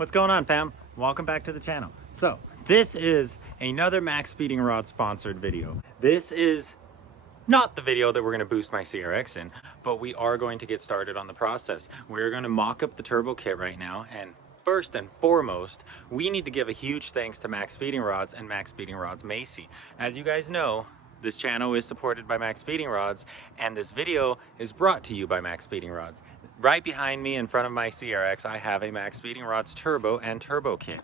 What's going on, fam? Welcome back to the channel. So this is another Maxpeedingrods sponsored video. This is not the video that we're going to boost my CRX in, but we are going to get started on the process. We're going to mock up the turbo kit right now, and first and foremost, we need to give a huge thanks to Maxpeedingrods and Maxpeedingrods Macy. As you guys know, this channel is supported by Maxpeedingrods, and this video is brought to you by Maxpeedingrods. Right behind me in front of my CRX, I have a Maxpeedingrods Turbo and Turbo Kit.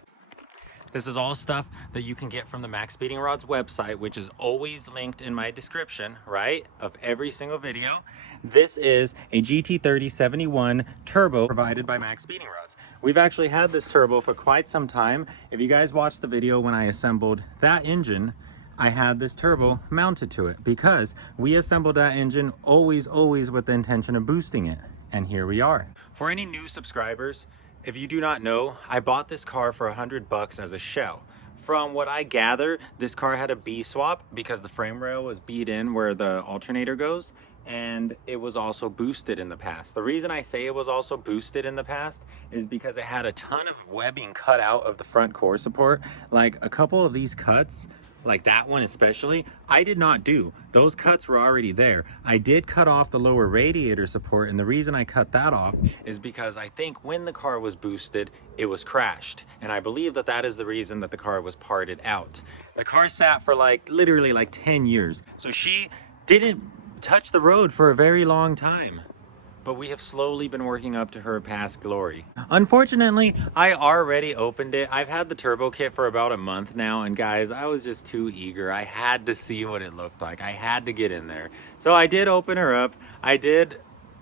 This is all stuff that you can get from the Maxpeedingrods website, which is always linked in my description, right, of every single video. This is a GT3071 Turbo provided by Maxpeedingrods. We've actually had this turbo for quite some time. If you guys watched the video when I assembled that engine, I had this turbo mounted to it because we assembled that engine always with the intention of boosting it. And here we are. For any new subscribers, if you do not know, I bought this car for $100 as a shell. From what I gather, this car had a B swap because the frame rail was beat in where the alternator goes, and it was also boosted in the past. The reason I say it was also boosted in the past is because it had a ton of webbing cut out of the front core support. Like a couple of these cuts, like that one especially, I did not do. Those cuts were already there. I did cut off the lower radiator support, and the reason I cut that off is because I think when the car was boosted, it was crashed. And I believe that that is the reason that the car was parted out. The car sat for literally 10 years. So she didn't touch the road for a very long time. But we have slowly been working up to her past glory. Unfortunately, I already opened it. I've had the turbo kit for about a month now, and guys, I was just too eager. I had to see what it looked like. I had to get in there. So I did open her up.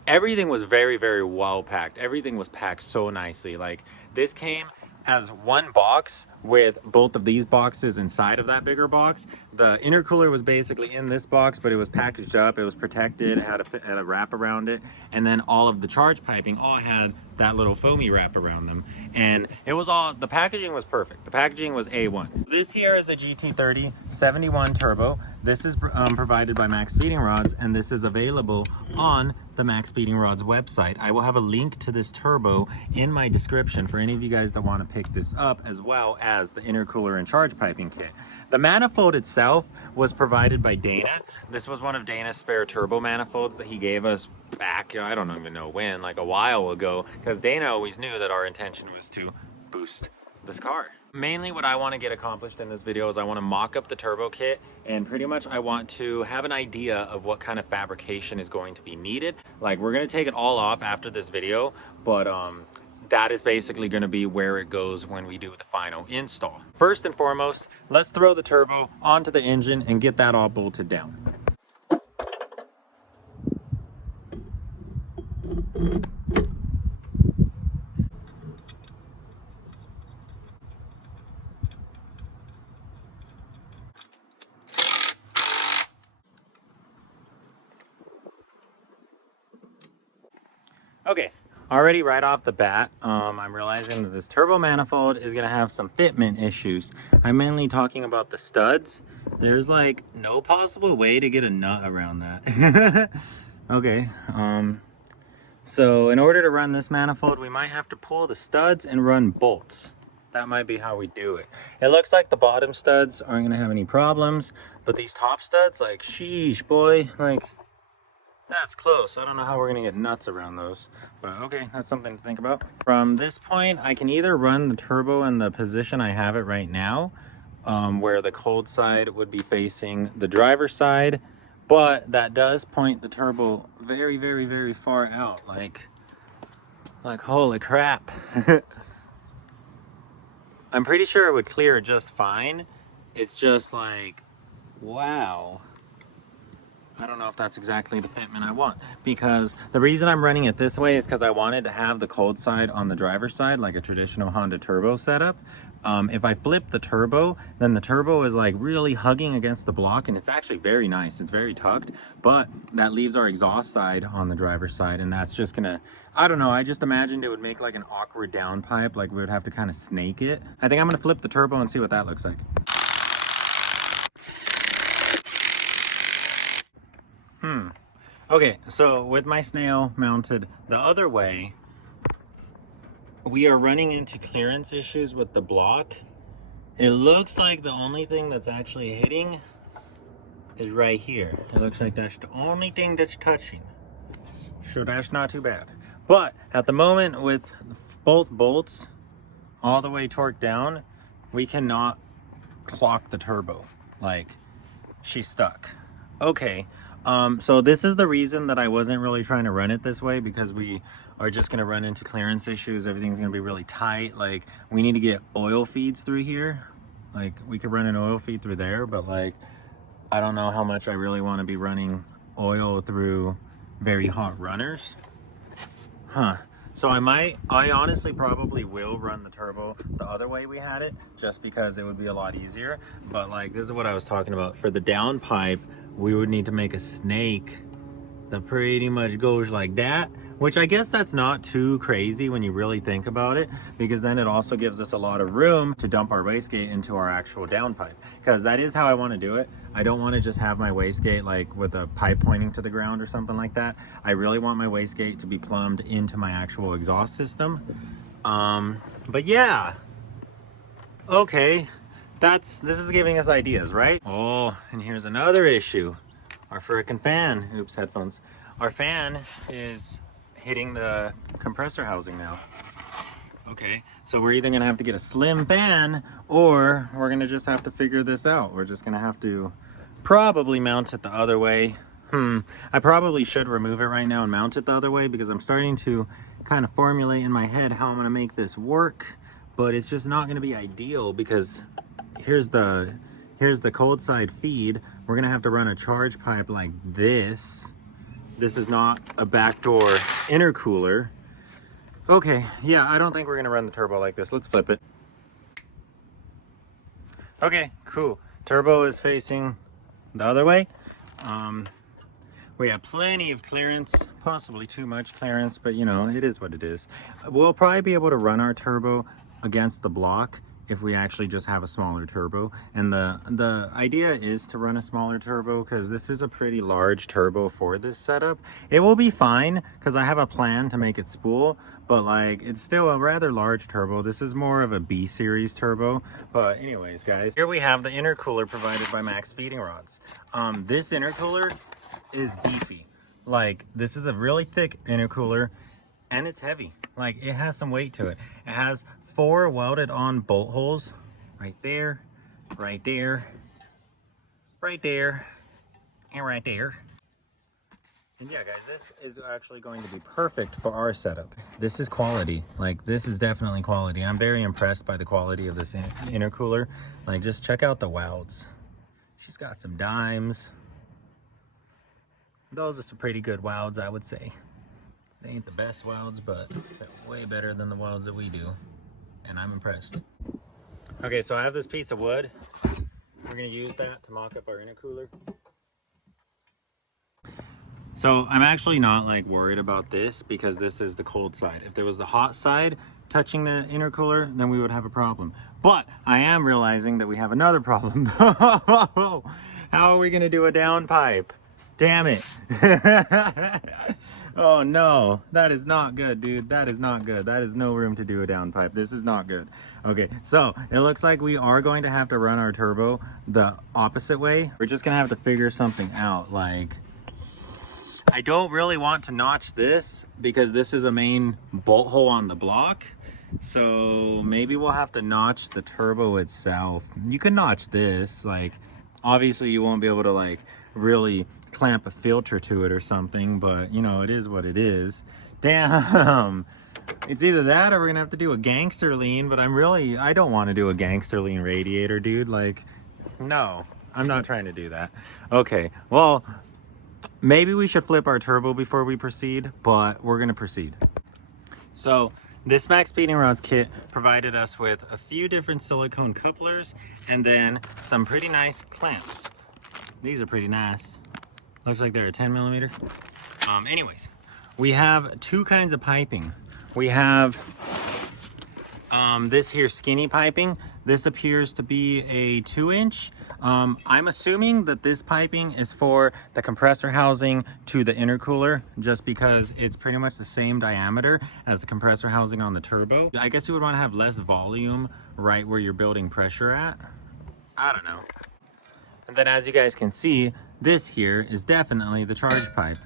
Everything was very well packed. Everything was packed so nicely. Like, this came as one box with both of these boxes inside of that bigger box. The intercooler was basically in this box, but it was packaged up, it was protected, it had a wrap around it, and then all of the charge piping all had that little foamy wrap around them. And it was all, the packaging was perfect. The packaging was A1. This here is a GT3071 Turbo. This is provided by Maxpeedingrods, and this is available on the Maxpeedingrods website. I will have a link to this turbo in my description for any of you guys that want to pick this up, as well as the intercooler and charge piping kit. The manifold itself was provided by Dana. This was one of Dana's spare turbo manifolds that he gave us back, I don't even know when, like a while ago, because Dana always knew that our intention was to boost this car. Mainly what I want to get accomplished in this video is I want to mock up the turbo kit, and pretty much I want to have an idea of what kind of fabrication is going to be needed. Like, we're going to take it all off after this video, but that is basically going to be where it goes when we do the final install. First and foremost, let's throw the turbo onto the engine and get that all bolted down. Okay, already right off the bat, I'm realizing that this turbo manifold is going to have some fitment issues. I'm mainly talking about the studs. There's like no possible way to get a nut around that. Okay, so in order to run this manifold, we might have to pull the studs and run bolts. That might be how we do it. It looks like the bottom studs aren't going to have any problems, but these top studs, like, sheesh, boy, like, that's close. I don't know how we're gonna get nuts around those, but okay, that's something to think about. From this point, I can either run the turbo in the position I have it right now, where the cold side would be facing the driver's side, but that does point the turbo very far out, like holy crap. I'm pretty sure it would clear just fine. It's just like, wow. I don't know if that's exactly the fitment I want, because the reason I'm running it this way is because I wanted to have the cold side on the driver's side, like a traditional Honda turbo setup. If I flip the turbo, then the turbo is like really hugging against the block, and it's actually very nice. It's very tucked, but that leaves our exhaust side on the driver's side, and that's just gonna, I don't know, I just imagined it would make like an awkward downpipe, like we would have to kind of snake it. I think I'm gonna flip the turbo and see what that looks like. Okay, so with my snail mounted the other way, we are running into clearance issues with the block. It looks like the only thing that's actually hitting is right here. It looks like that's the only thing that's touching. So that's not too bad. But at the moment, with both bolts all the way torqued down, we cannot clock the turbo. Like, she's stuck. Okay, so this is the reason that I wasn't really trying to run it this way, because we are just gonna run into clearance issues. Everything's gonna be really tight. Like, we need to get oil feeds through here. Like, we could run an oil feed through there, but like, I don't know how much I really want to be running oil through very hot runners. So I honestly probably will run the turbo the other way we had it, just because it would be a lot easier. But like, this is what I was talking about. For the down pipe, we would need to make a snake that pretty much goes like that, which I guess that's not too crazy when you really think about it, because then it also gives us a lot of room to dump our wastegate into our actual down pipe, because that is how I want to do it. I don't want to just have my wastegate like with a pipe pointing to the ground or something like that. I really want my wastegate to be plumbed into my actual exhaust system. But yeah, okay, this is giving us ideas, right? Oh, and here's another issue. Our frickin' fan, oops, headphones. Our fan is hitting the compressor housing now. Okay, so we're either gonna have to get a slim fan, or we're gonna just have to figure this out. We're just gonna have to probably mount it the other way. I probably should remove it right now and mount it the other way, because I'm starting to kind of formulate in my head how I'm gonna make this work, but it's just not gonna be ideal, because here's the cold side feed. We're gonna have to run a charge pipe like this. This is not a backdoor intercooler. Okay, yeah, I don't think we're gonna run the turbo like this. Let's flip it. Okay, cool. Turbo is facing the other way. We have plenty of clearance, possibly too much clearance, but you know, it is what it is. We'll probably be able to run our turbo against the block if we actually just have a smaller turbo. And the idea is to run a smaller turbo, because this is a pretty large turbo for this setup. It will be fine, because I have a plan to make it spool, but like, it's still a rather large turbo. This is more of a B series turbo. But anyways, guys, here we have the intercooler provided by Maxpeedingrods. This intercooler is beefy. Like, this is a really thick intercooler, and it's heavy. Like, it has some weight to it. It has 4 welded on bolt holes right there, right there, right there, and right there. And yeah, guys, this is actually going to be perfect for our setup. This is quality. Like, this is definitely quality. I'm very impressed by the quality of this intercooler. Like, just check out the welds. She's got some dimes. Those are some pretty good welds, I would say. They ain't the best welds, but they're way better than the welds that we do. And I'm impressed. Okay, so I have this piece of wood. We're gonna use that to mock up our intercooler. So I'm actually not like worried about this, because this is the cold side. If there was the hot side touching the intercooler, then we would have a problem. But I am realizing that we have another problem. How are we gonna do a down pipe? Damn it. Oh no, that is not good, dude. That is not good. That is no room to do a down pipe. This is not good. Okay, so it looks like we are going to have to run our turbo the opposite way. We're just gonna have to figure something out. Like, I don't really want to notch this, because this is a main bolt hole on the block. So maybe we'll have to notch the turbo itself. You can notch this. Like, obviously you won't be able to like really clamp a filter to it or something, but you know, it is what it is. Damn, it's either that or we're gonna have to do a gangster lean, but I don't want to do a gangster lean radiator, dude. Like, no, I'm not trying to do that. Okay, well, maybe we should flip our turbo before we proceed, but we're gonna proceed. So this Maxpeedingrods kit provided us with a few different silicone couplers and then some pretty nice clamps. These are pretty nice. Looks like they're a 10 millimeter. Anyways, we have 2 kinds of piping. We have this here skinny piping. This appears to be a 2-inch. I'm assuming that this piping is for the compressor housing to the intercooler, just because it's pretty much the same diameter as the compressor housing on the turbo. I guess you would want to have less volume right where you're building pressure at. I don't know. And then as you guys can see, this here is definitely the charge pipe.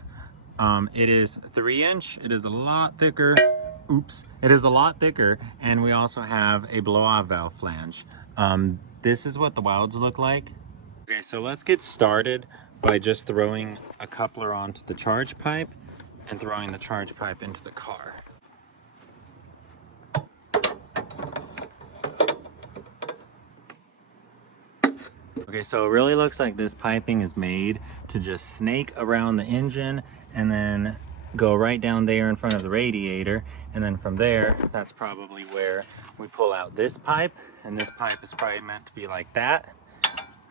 It is 3-inch. It is a lot thicker. Oops. It is a lot thicker, and we also have a blow-off valve flange. This is what the welds look like. Okay, so let's get started by just throwing a coupler onto the charge pipe and throwing the charge pipe into the car. Okay, so it really looks like this piping is made to just snake around the engine and then go right down there in front of the radiator, and then from there, that's probably where we pull out this pipe, and this pipe is probably meant to be like that.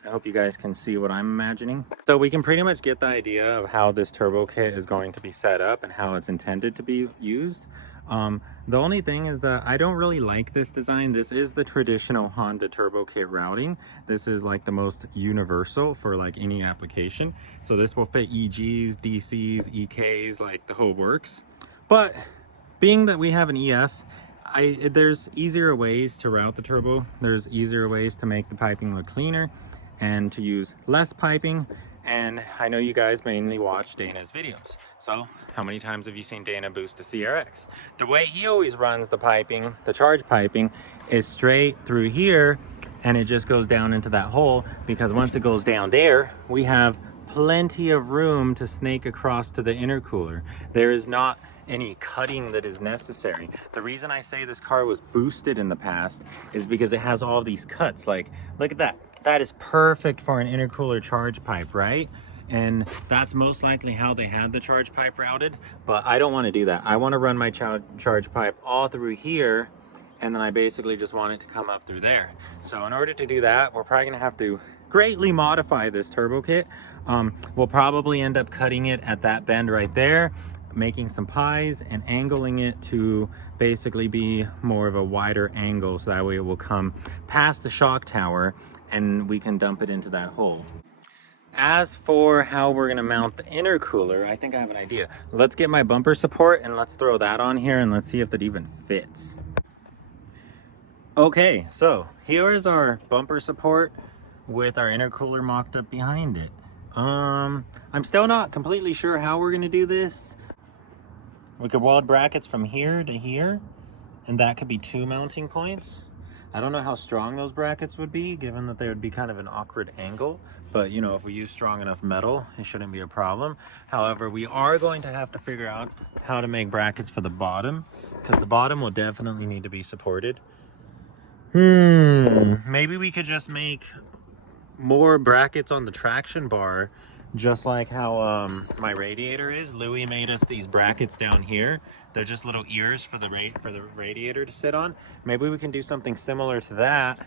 I hope you guys can see what I'm imagining. So we can pretty much get the idea of how this turbo kit is going to be set up and how it's intended to be used. The only thing is that I don't really like this design. This is the traditional Honda turbo kit routing. This is like the most universal for like any application. So this will fit EGs, DCs, EKs, like the whole works. But being that we have an EF, there's easier ways to route the turbo. There's easier ways to make the piping look cleaner and to use less piping. And I know you guys mainly watch Dana's videos. So how many times have you seen Dana boost a CRX? The way he always runs the piping, the charge piping, is straight through here, and it just goes down into that hole, because once it goes down there, we have plenty of room to snake across to the intercooler. There is not any cutting that is necessary. The reason I say this car was boosted in the past is because it has all these cuts. Like, look at that. That is perfect for an intercooler charge pipe, right? And that's most likely how they had the charge pipe routed, but I don't want to do that. I want to run my charge pipe all through here, and then I basically just want it to come up through there. So in order to do that, we're probably gonna have to greatly modify this turbo kit. We'll probably end up cutting it at that bend right there, making some pies and angling it to basically be more of a wider angle, so that way it will come past the shock tower and we can dump it into that hole. As for how we're gonna mount the intercooler, I think I have an idea. Let's get my bumper support and let's throw that on here and let's see if it even fits. Okay, so here is our bumper support with our intercooler mocked up behind it. I'm still not completely sure how we're gonna do this. We could weld brackets from here to here, and that could be 2 mounting points. I don't know how strong those brackets would be, given that they would be kind of an awkward angle, but you know, if we use strong enough metal, it shouldn't be a problem. However, we are going to have to figure out how to make brackets for the bottom, because the bottom will definitely need to be supported. Maybe we could just make more brackets on the traction bar, just like how my radiator is. Louis made us these brackets down here. They're just little ears for the radiator to sit on. Maybe we can do something similar to that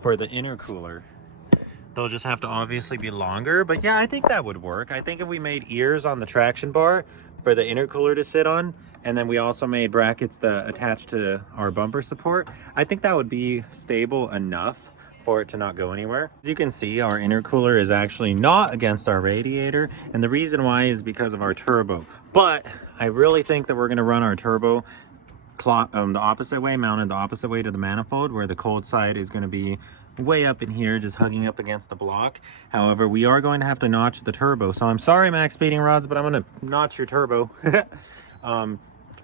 for the intercooler. They'll just have to obviously be longer, but yeah, I think that would work. I think if we made ears on the traction bar for the intercooler to sit on, and then we also made brackets that attach to our bumper support, I think that would be stable enough for it to not go anywhere. As you can see, our intercooler is actually not against our radiator, and the reason why is because of our turbo. But I really think that we're going to run our turbo the opposite way, mounted the opposite way to the manifold, where the cold side is going to be way up in here, just hugging up against the block. However, we are going to have to notch the turbo. So I'm sorry, Maxpeedingrods, but I'm going to notch your turbo.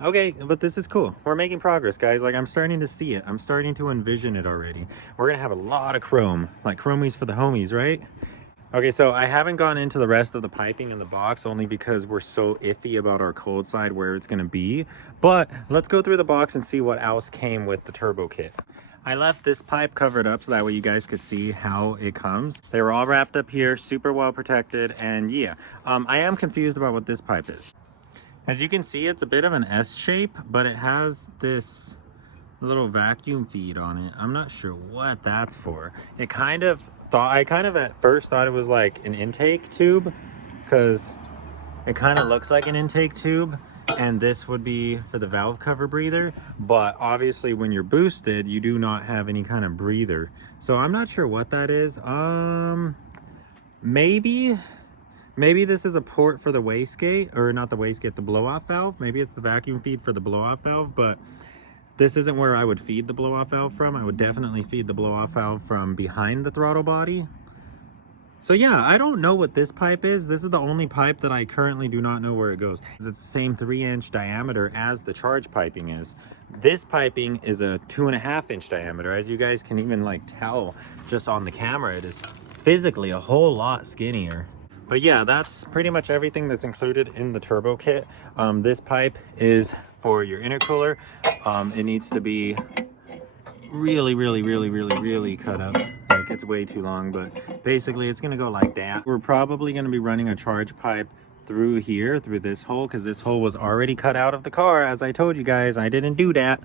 Okay, but this is cool. We're making progress, guys. Like, I'm starting to see it. I'm starting to envision it already. We're gonna have a lot of chrome, like chromies for the homies, right? Okay, so I haven't gone into the rest of the piping in the box, only because we're so iffy about our cold side, where it's gonna be. But let's go through the box and see what else came with the turbo kit. I left this pipe covered up so that way you guys could see how it comes. They were all wrapped up here, super well protected, and yeah. I am confused about what this pipe is. As you can see, it's a bit of an S shape, but it has this little vacuum feed on it. I'm not sure what that's for. I kind of at first thought it was like an intake tube, because it kind of looks like an intake tube. and this would be for the valve cover breather. But obviously when you're boosted, you do not have any kind of breather. So I'm not sure what that is. Maybe this is a port for the wastegate, or not the wastegate, the blow-off valve. Maybe it's the vacuum feed for the blow-off valve, but this isn't where I would feed the blow-off valve from. I would definitely feed the blow-off valve from behind the throttle body. So yeah, I don't know what this pipe is. This is the only pipe that I currently do not know where it goes. It's the same 3-inch diameter as the charge piping is. This piping is a 2.5-inch diameter. As you guys can even like tell just on the camera, it is physically a whole lot skinnier. But yeah, that's pretty much everything that's included in the turbo kit. This pipe is for your intercooler. It needs to be really cut up. Like, it's way too long, but basically it's gonna go like that. We're probably gonna be running a charge pipe through here, through this hole, because this hole was already cut out of the car. As I told you guys, I didn't do that.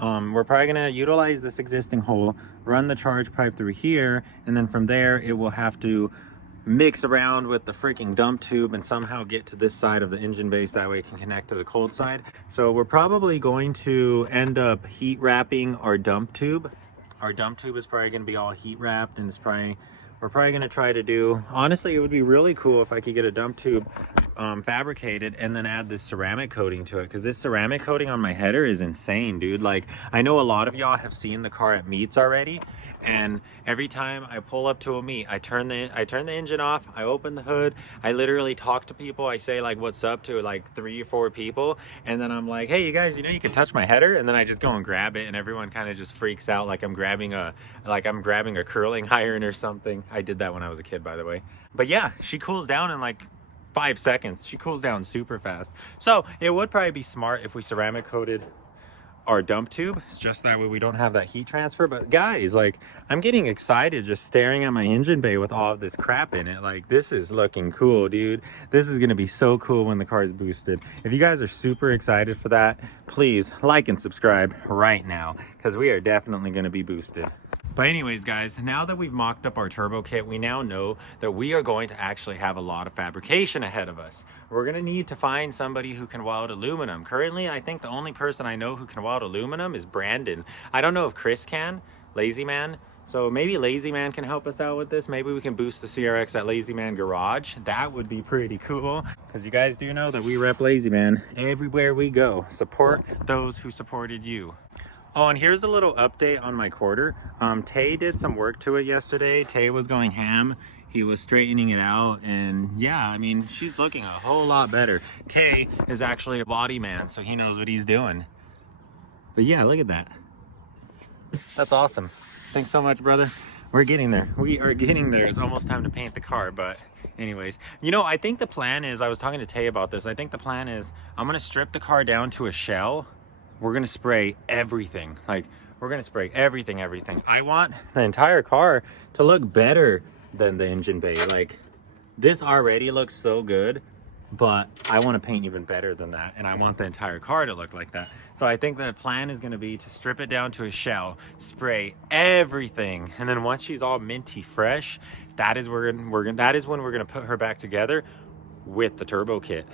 We're probably gonna utilize this existing hole, run the charge pipe through here, and then from there it will have to mix around with the freaking dump tube and somehow get to this side of the engine base. That way it can connect to the cold side. So we're probably going to end up heat wrapping our dump tube. Our dump tube is probably going to be all heat wrapped, and we're probably going to try to do, honestly, it would be really cool if I could get a dump tube fabricated and then add this ceramic coating to it, because this ceramic coating on my header is insane, dude. Like, I know a lot of y'all have seen the car at meets already, and every time I pull up to a meet, I turn the engine off, I open the hood, I literally talk to people, I say like what's up to like 3 or 4 people, and then I'm like, hey, you guys, you know you can touch my header, and then I just go and grab it, and everyone kind of just freaks out like I'm grabbing a curling iron or something. I did that when I was a kid, by the way. But yeah, she cools down in like 5 seconds. She cools down super fast. So it would probably be smart if we ceramic coated our dump tube. It's just that way we don't have that heat transfer. But guys, like, I'm getting excited just staring at my engine bay with all of this crap in it. Like, this is looking cool, dude. This is gonna be so cool when the car is boosted. If you guys are super excited for that, please like and subscribe right now, because we are definitely gonna be boosted. But anyways, guys, now that we've mocked up our turbo kit, we now know that we are going to actually have a lot of fabrication ahead of us. We're going to need to find somebody who can weld aluminum. Currently, I think the only person I know who can weld aluminum is Brandon. I don't know if Chris can, Lazy Man. So maybe Lazy Man can help us out with this. Maybe we can boost the CRX at Lazy Man Garage. That would be pretty cool, because you guys do know that we rep Lazy Man everywhere we go. Support those who supported you. Oh, and here's a little update on my quarter. Tay did some work to it yesterday. Tay was going ham. He was straightening it out, and yeah, I mean, she's looking a whole lot better. Tay is actually a body man, so he knows what he's doing. But yeah, look at that. That's awesome. Thanks so much, brother. We're getting there. We are getting there. It's almost time to paint the car, but anyways. You know, I think the plan is, I was talking to Tay about this, I think the plan is I'm gonna strip the car down to a shell. We're gonna spray everything. Like, we're gonna spray everything. I want the entire car to look better than the engine bay. Like, this already looks so good, but I want to paint even better than that, and I want the entire car to look like that. So I think the plan is going to be to strip it down to a shell, spray everything, and then once she's all minty fresh, that is when we're gonna put her back together with the turbo kit.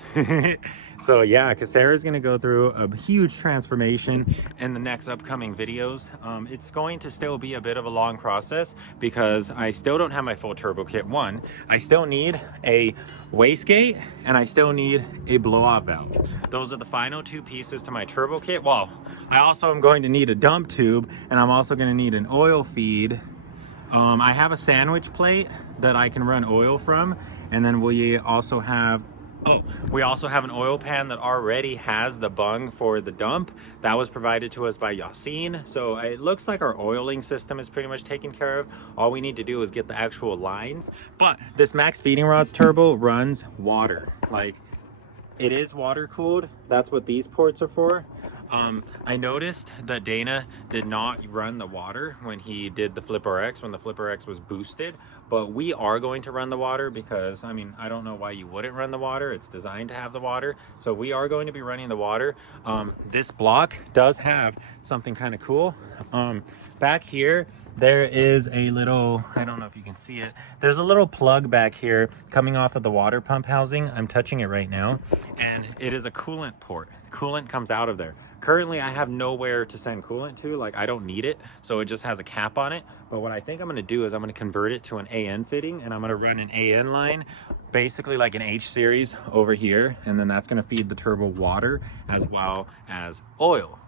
So yeah, because Sarah's gonna go through a huge transformation in the next upcoming videos. It's going to still be a bit of a long process because I still don't have my full turbo kit. One, I still need a wastegate and I still need a blow-off valve. Those are the final 2 pieces to my turbo kit. Well, I also am going to need a dump tube, and I'm also going to need an oil feed. I have a sandwich plate that I can run oil from, and then we also have an oil pan that already has the bung for the dump. That was provided to us by Yassine. So it looks like our oiling system is pretty much taken care of. All we need to do is get the actual lines. But this Maxpeedingrods turbo runs water. Like, it is water cooled. That's what these ports are for. I noticed that Dana did not run the water when he did the Flipper X, when the Flipper X was boosted, but we are going to run the water because, I mean, I don't know why you wouldn't run the water. It's designed to have the water. So we are going to be running the water. This block does have something kind of cool. Back here, there is a little, I don't know if you can see it, there's a little plug back here coming off of the water pump housing. I'm touching it right now, and it is a coolant port. Coolant comes out of there. Currently, I have nowhere to send coolant to, like I don't need it, so it just has a cap on it. But what I think I'm gonna do is I'm gonna convert it to an AN fitting, and I'm gonna run an AN line, basically like an H series over here, and then that's gonna feed the turbo water as well as oil.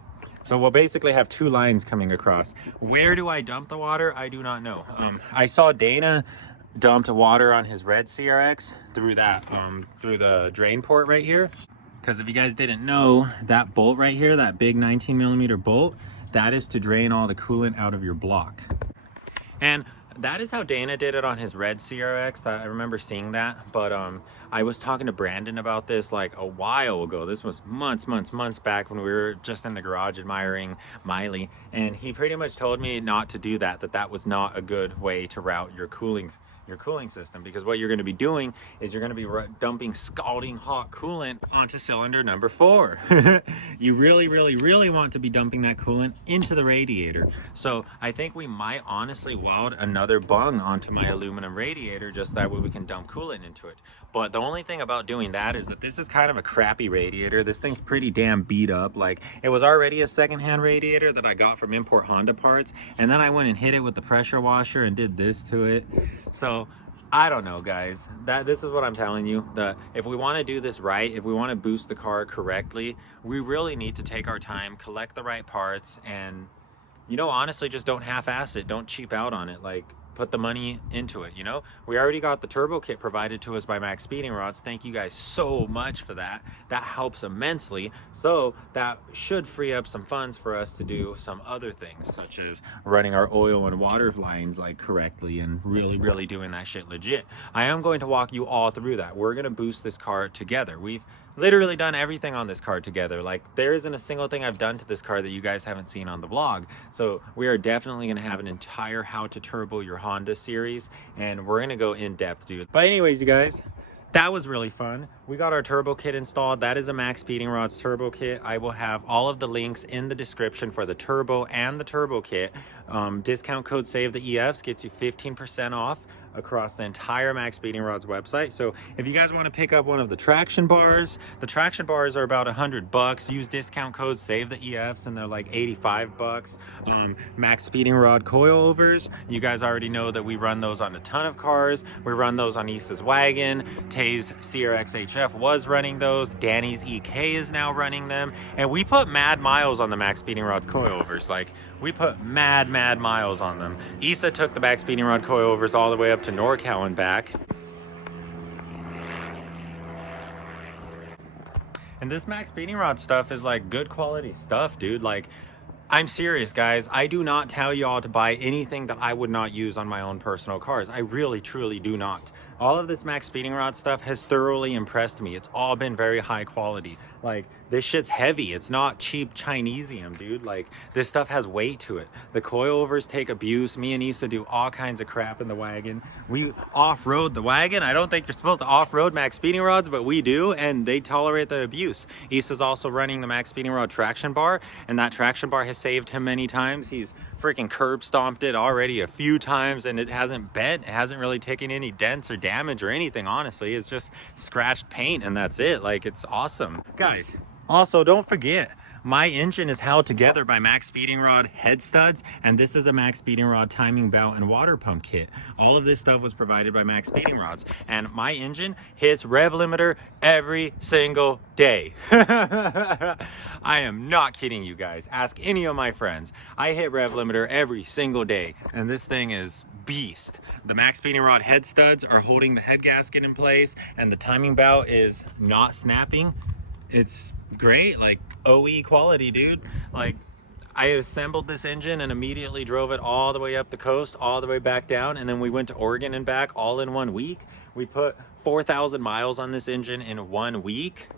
So we'll basically have two lines coming across. Where do I dump the water? I do not know. I saw Dana dumped water on his red CRX through that, through the drain port right here. Because if you guys didn't know, that bolt right here, that big 19mm bolt, that is to drain all the coolant out of your block. And that is how Dana did it on his red CRX. I remember seeing that, but I was talking to Brandon about this like a while ago. This was months back when we were just in the garage admiring Miley, and he pretty much told me not to do that, that was not a good way to route your cooling system, because what you're going to be doing is you're going to be dumping scalding hot coolant onto cylinder number 4. You really want to be dumping that coolant into the radiator. So I think we might honestly weld another bung onto my aluminum radiator, just that way we can dump coolant into it. But the only thing about doing that is that this is kind of a crappy radiator. This thing's pretty damn beat up. Like, it was already a secondhand radiator that I got from import Honda parts, and then I went and hit it with the pressure washer and did this to it. So I don't know, guys. This is what I'm telling you. If we want to do this right, if we want to boost the car correctly, we really need to take our time, collect the right parts, and, you know, honestly, just don't half-ass it. Don't cheap out on it. Like, put the money into it, you know? We already got the turbo kit provided to us by Maxpeedingrods. Thank you guys so much for that. That helps immensely. So that should free up some funds for us to do some other things, such as running our oil and water lines like correctly and really doing that shit legit. I am going to walk you all through that. We're gonna boost this car together. We've literally done everything on this car together. Like, there isn't a single thing I've done to this car that you guys haven't seen on the vlog. So we are definitely gonna have an entire how to turbo your Honda series, and we're gonna go in depth, dude. But anyways, you guys, that was really fun. We got our turbo kit installed. That is a Maxpeedingrods turbo kit. I will have all of the links in the description for the turbo and the turbo kit. Discount code SAVE the EFs gets you 15% off across the entire Maxpeedingrods website. So if you guys want to pick up one of the traction bars, the traction bars are about $100. Use discount code SAVE the EFs and they're like $85. Maxpeedingrod coilovers, you guys already know that we run those on a ton of cars. We run those on Issa's wagon. Tay's CRX HF was running those. Danny's EK is now running them. And we put mad miles on the Maxpeedingrods coilovers. Like, we put mad miles on them. Issa took the Maxpeedingrod coilovers all the way up to NorCal and back. And this Maxpeedingrod stuff is like good quality stuff, dude. Like, I'm serious, guys. I do not tell y'all to buy anything that I would not use on my own personal cars. I really, truly do not. All of this Maxpeedingrod stuff has thoroughly impressed me. It's all been very high quality. Like, this shit's heavy. It's not cheap Chinesium, dude. Like, this stuff has weight to it. The coilovers take abuse. Me and Issa do all kinds of crap in the wagon. We off-road the wagon. I don't think you're supposed to off-road Maxpeedingrods, but we do, and they tolerate the abuse. Issa's also running the Maxpeedingrod traction bar, and that traction bar has saved him many times. He's freaking curb stomped it already a few times, and it hasn't bent. It hasn't really taken any dents or damage or anything, honestly. It's just scratched paint, and that's it. Like, it's awesome. Guys, also, don't forget, my engine is held together by Maxpeedingrod head studs, and this is a Maxpeedingrod timing belt and water pump kit. All of this stuff was provided by Maxpeedingrods, and my engine hits rev limiter every single day. I am not kidding you guys. Ask any of my friends. I hit rev limiter every single day, and this thing is beast. The Maxpeedingrod head studs are holding the head gasket in place, and the timing belt is not snapping. It's great, like OE quality, dude. Like, I assembled this engine and immediately drove it all the way up the coast, all the way back down, and then we went to Oregon and back all in 1 week. We put 4,000 miles on this engine in 1 week,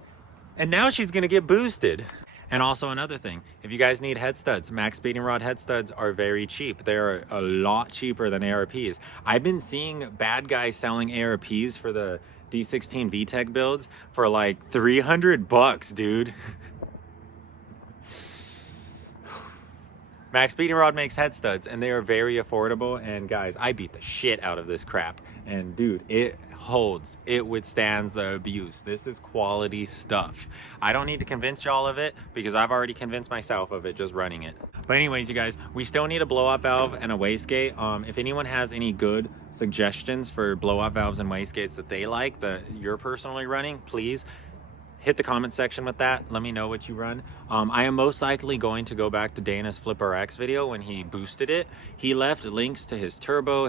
and now she's gonna get boosted. And also another thing, if you guys need head studs, Maxpeedingrod head studs are very cheap. They're a lot cheaper than ARPs. I've been seeing bad guys selling ARPs for the D16 VTEC builds for like $300, dude. Maxpeedingrod makes head studs and they are very affordable. And guys, I beat the shit out of this crap. And dude, it holds. It withstands the abuse. This is quality stuff. I don't need to convince y'all of it because I've already convinced myself of it just running it. But anyways, you guys, we still need a blow-off valve and a wastegate. If anyone has any good suggestions for blow-off valves and wastegates that they like, that you're personally running, please hit the comment section with that. Let me know what you run. I am most likely going to go back to Dana's Flip RX video when he boosted it. He left links to his turbo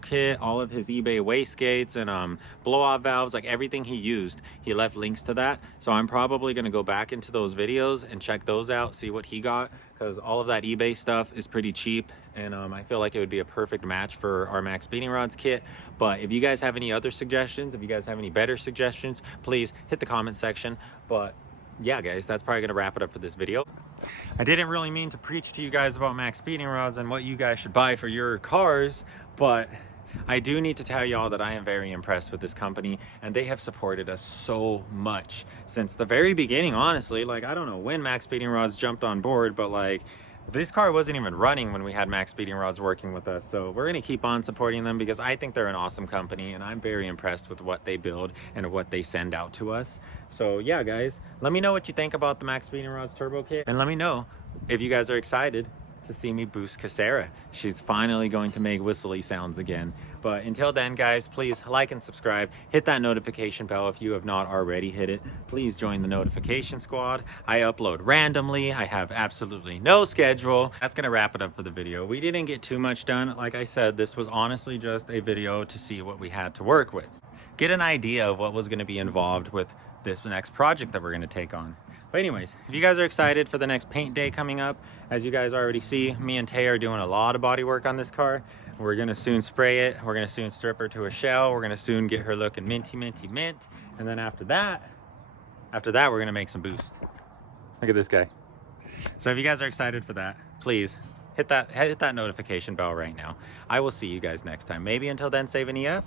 kit, all of his eBay wastegates and blow-off valves, like everything he used. He left links to that. So I'm probably gonna go back into those videos and check those out, see what he got, because all of that eBay stuff is pretty cheap. And I feel like it would be a perfect match for our Maxpeedingrods kit. But if you guys have any other suggestions, if you guys have any better suggestions, please hit the comment section. But yeah, guys, that's probably gonna wrap it up for this video. I didn't really mean to preach to you guys about Maxpeedingrods and what you guys should buy for your cars, but I do need to tell y'all that I am very impressed with this company, and they have supported us so much since the very beginning. Honestly, like, I don't know when Maxpeedingrods jumped on board, but like, this car wasn't even running when we had Maxpeedingrods working with us. So we're going to keep on supporting them because I think they're an awesome company and I'm very impressed with what they build and what they send out to us. So yeah, guys, let me know what you think about the Maxpeedingrods turbo kit, and let me know if you guys are excited to see me boost Compressor. She's finally going to make whistly sounds again. But until then, guys, please like and subscribe. Hit that notification bell if you have not already hit it. Please join the notification squad. I upload randomly. I have absolutely no schedule. That's gonna wrap it up for the video. We didn't get too much done. Like I said, this was honestly just a video to see what we had to work with. Get an idea of what was gonna be involved with this next project that we're gonna take on. But anyways, if you guys are excited for the next paint day coming up, as you guys already see, me and Tay are doing a lot of body work on this car. We're gonna soon spray it. We're gonna soon strip her to a shell. We're gonna soon get her looking minty, minty, mint. And then after that, we're gonna make some boost. Look at this guy. So if you guys are excited for that, please hit that notification bell right now. I will see you guys next time. Maybe until then, save an EF.